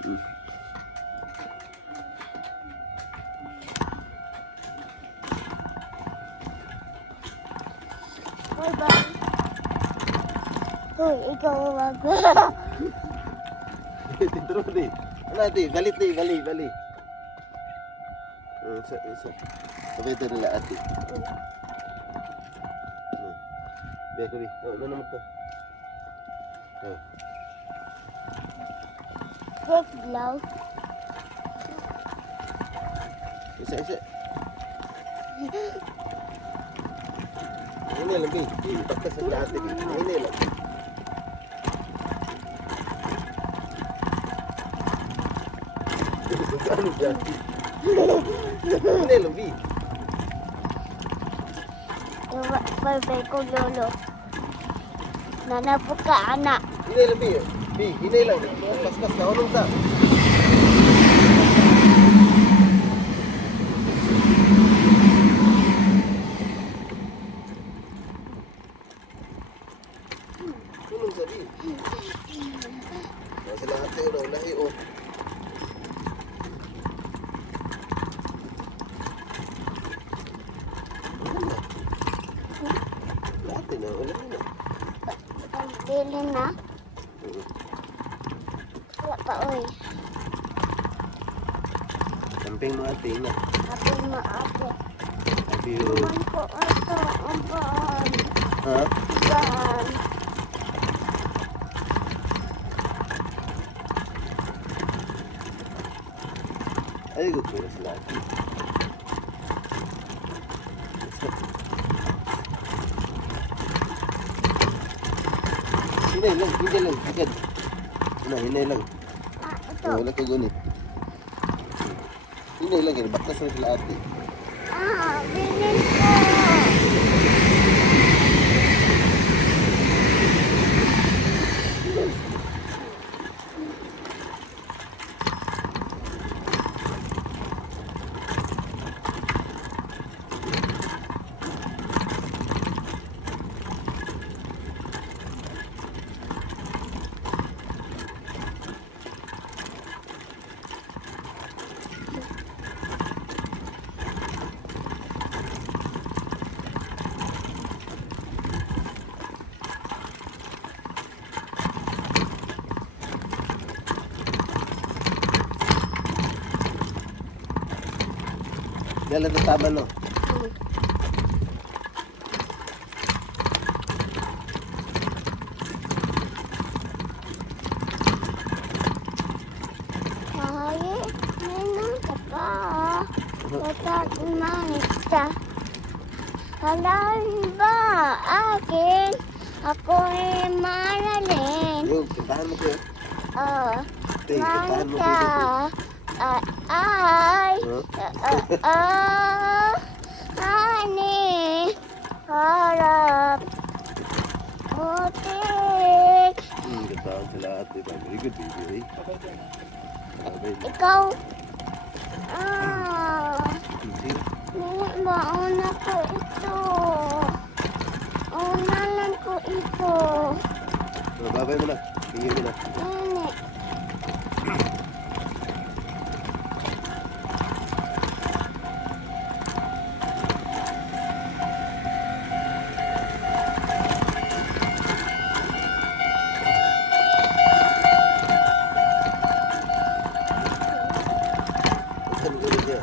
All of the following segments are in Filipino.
Bye-bye. Hoy, ikaw wag. Terus di. Ano ati? Balik di, bali. Isa. Sabay ito nila ati. Biar ko di. Oh, ano naman to? Oh. Wag lang. Isa. Ini lang, Bi. Ipakas sa ate, Bi. Ini lang. Ano dyan? Ini lang, Bi. Bye-bye ko, Lolo. Nanapot ka, anak. Ini lang, Bi. Bi, ini lang. Kas na. Ulong ta. Ulong sa, Bi. Sila ate, lahi, oh. Ate na, ulang na. Ang dili na. Wala pa, oy. Samping mo ate na. Sabi mo, ate. Sabi yo. Naman ko ito, abaan. Ha? Abaan. Ay, gusto na sila ate. Hinay lang, agad. Hinay lang. Ito. Wala ka gunit. Hinay lang, baktas na sila ate. Bilin ko. Yan lang tama, no? Ay, meron ka pa. Watak manista. Halal ba akin? Ako ay maralin. Yung, kintahan mo ko. Kintahan mo ko. Ay, honey, harap, mutik. Kintahan sila ate. Very good, baby. Ikaw, mauna ko ito. Una lang ko ito. Babay mo na. Tingin mo na. Nene. Saan ko rin niya?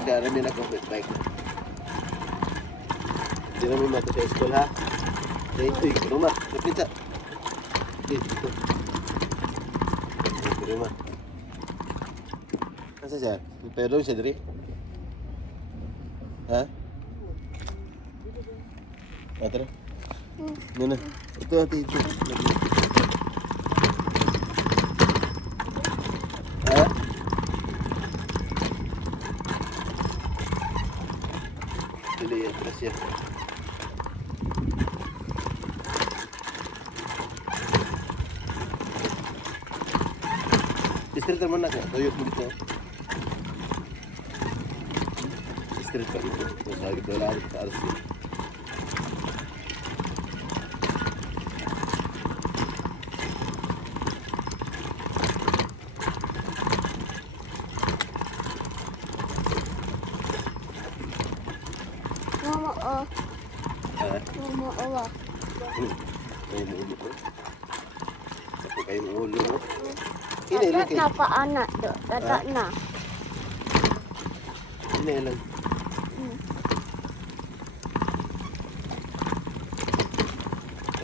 Darami nag-complete bike. Darami mata sa school ha. Ito, rumah. Lapit sa. Dito. Rumah. Asa siya? Pero siya diri? Ha? Tara. Nana. Ito ate ito. Ha? Dili, atras yan. Straight naman na. Tuyok mo dito. Straight pa dito. Masagit wala rin sa aras dito. Namo oh. Ha? Namo oh. Ay, muulo ko. Ako kayo muulo ko. Dapat na pa anak do. Dapat na. Ini lang.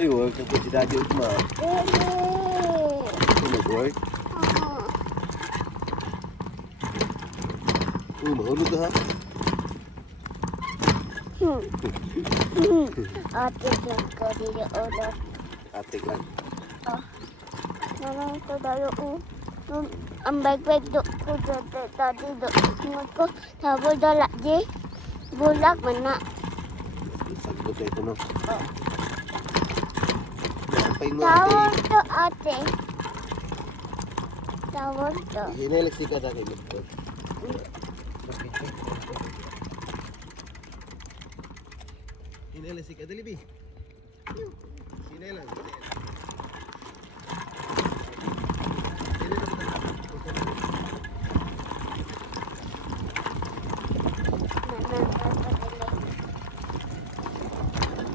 Ay, work ako si Daddy Utma. Ito nag-work? Mahulog ka ha? Atik lang ko dito ulo. Atik lang. Nanang ko dayo ang bag-bag do ko tadi do. Ko tabo dala je. Bulak mana. Sagot ito no. Tawon to ate. Tawon to. Hineleksi ka dati dito. Hineleksi ka dali bi. Hinelang.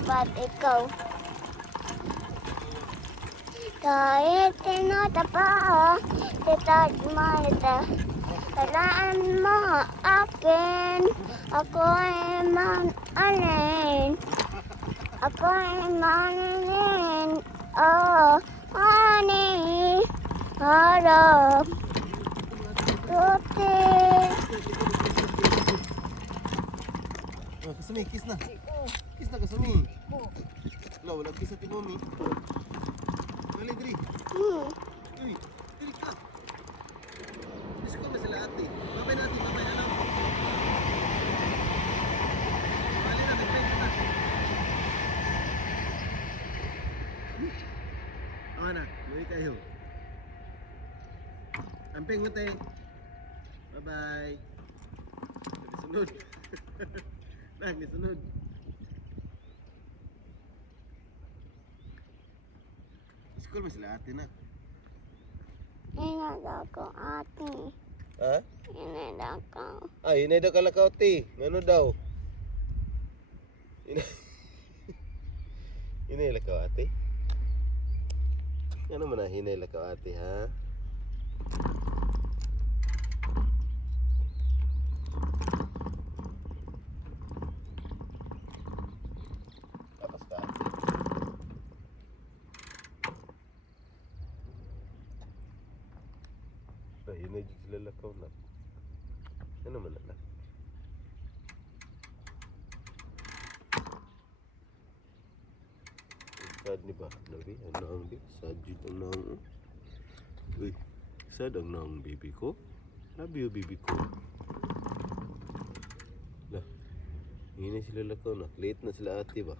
Ba't ikaw? Kahit tinatapa, titad malita. Talaan mo akin, ako ay manalin. Ako ay manalin, oh, honey, harap. Tuti. Oh, Kasumi, kiss na. Kiss na Kasumi. Wala, wala kiss sa timumi. Dali, dali. Uy, dali ka. Disco na sila ate. Babay natin, babay. Ano? Bali na, nag-break na. Awa na, luwi kayo. Amping mo tayo. Bye-bye. Sunod. Sunod. School mo sila ate na. Inadaw ko ate. Ha? Inadaw ko. Ah, yun ay daw kalakaw ti. Ano daw? Hinay lakaw ate? Ano man na hinay lakaw ate ha? Tapos ka ate. So, hinay dyan sila lakaw na. Ano man na? Sad ni ba? Nabi, ano ang bi? Sad yun ang naong. Uy, sad ang naong baby ko. Love you, baby ko. Lah, hindi sila lakaw na. Late na sila ate ba?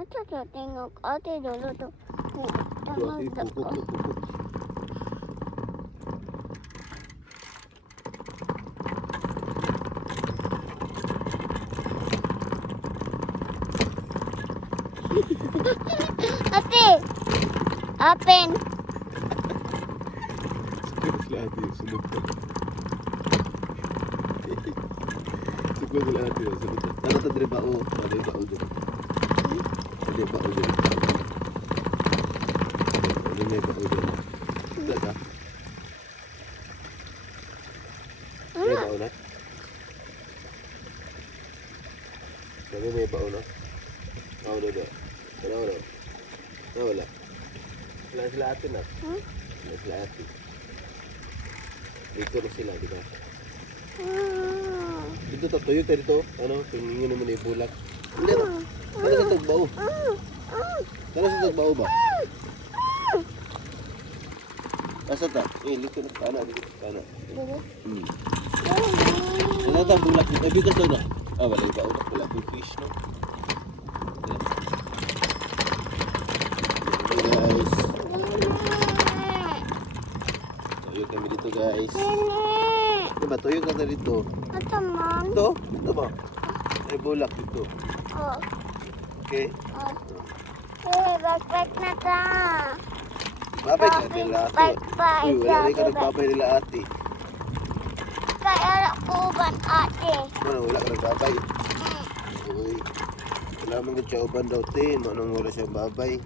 Ito to tingog ate dulu to. Ate, pupuk. Ate, open. Sila ate, sunod ka. Siguro sila ate, sunod ka. Tara ta dire bao. Dire bao dire. Dire bao dire. Dire bao dire. Daga. Dire bao na. Sabi may bao na. Ako na daw. Wala. Wala. Wala sila ate na. Wala sila ate. Dito na sila, di ba? Dito to, tuyo tayo dito. Ano, tingin naman yung bulak. Hindi na. Tara sa tagbao. Tara sa tagbao ba? Asa ta? Lito na. Kana, dito. Kana. Ano ta bulak? Ay, bigas daw na. Ah, wala yung baulak. Wala yung fish, no? Guys. kami dito guys. Nini. Diba, tuyo ka na dito. Ito man. Ito? Ito ba? Ay, bulak dito. Oh. Okay? Oh. Backpack na ta. Babay ka nila ate. Bye-bye. Uy, wala rin ka nagbabay nila ate. Kaya ko ban ate. Ano, wala ka nagbabay. Uy, wala mong gitsauban daw te. Manong wala siyang babay.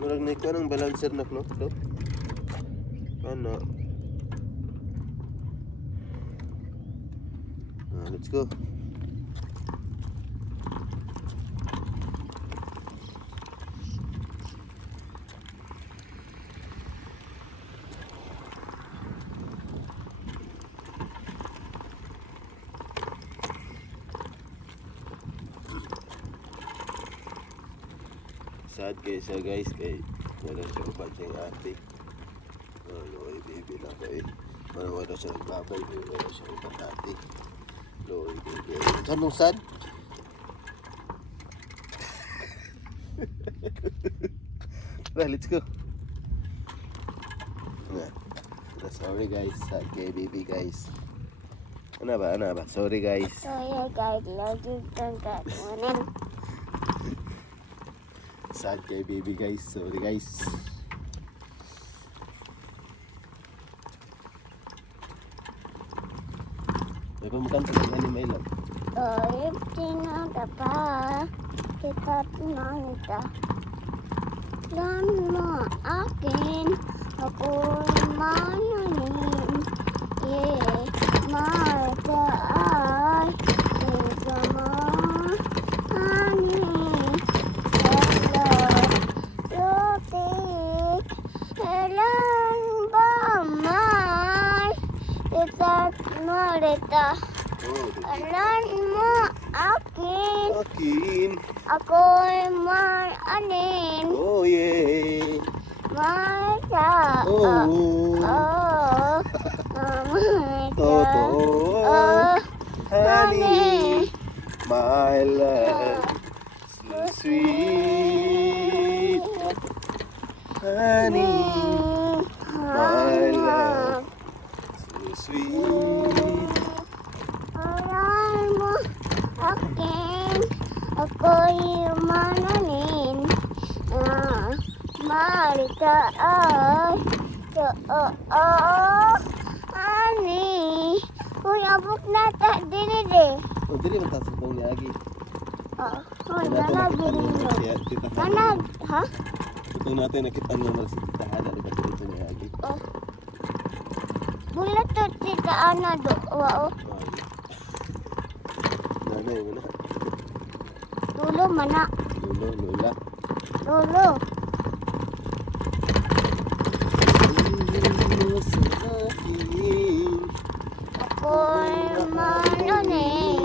Murag na ikaw ng balancer na no? Daw? Ano? Let's go. Sad kayo siya guys, kay wala siya upan siya yung ate. Loy baby lang kayo. Wala siya nagbabay, wala siya upan ate. Loy baby. Kanong sad? Well, let's go. Sorry guys, sad kayo baby guys. Ano ba? Sorry guys. So yeah guys, lagi kang katuanan. Sad kay baby guys, sorry guys. May pamukan sa kanya may lang. If tinata pa, kita tinata. Lan mo akin, ako'y mananim. Yeah, marta ay, ikaw mo, ani. Marita, alam mo akin, ako'y mananin. Oh yeah. Marita, Totoo, honey, my love, so sweet, honey, my love, so sweet. Alam mo akin, ako'y mananin. Marita ay, ani. Uy, abok na ta, dinide. Oh, dili man tasok pong niagi. Uy, nanag dinide. Nanag, ha? Ito natin nakita nga mas tahada di ba dito niagi. Bulat to tita ana do, wao. Nanay mo na. Dulo mana. Lula. Dulo. Ako'y mananin.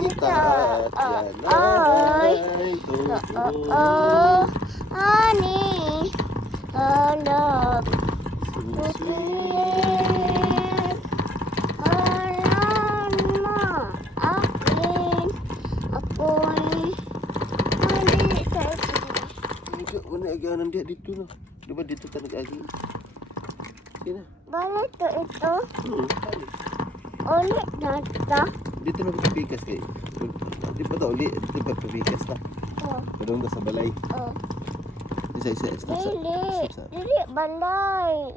Kita yan ay totoo. Honey, I love you. Alam mo akin, ako'y mali tayo. Wala aganan dia dito na. Di ba dito ka nag-agi? Sige na. Balik to ito. Bali. Ulit na ito. Dito na pipikas kay. Di ba uli? Di ba pipikas na? Padung ka sa balay. Oh. Isa. Dili. Dili, balay.